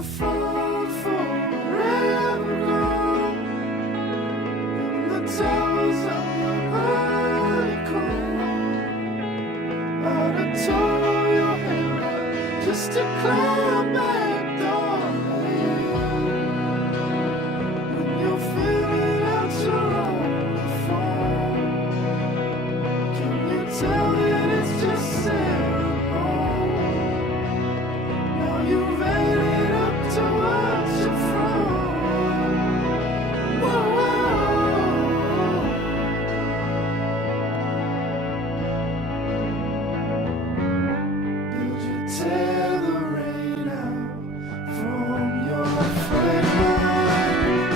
the phone forever gone. And the towers of the honeycomb. But I tore your hair up just to climb back, darling. When you're filling out your own phone, can you tell that it's just ceremony? Now you've added up to what you're from. Whoa, did you tear the rain out from your friend line?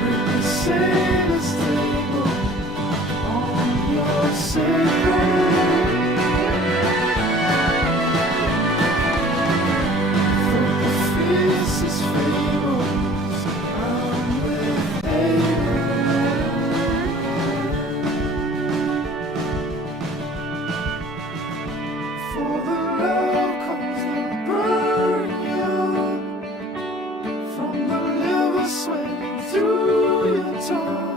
Bring the sailor's table on your sailboat. For the fiercest fables, I'm with Abraham. For the love comes that burn young, from the liver swelling through your tongue.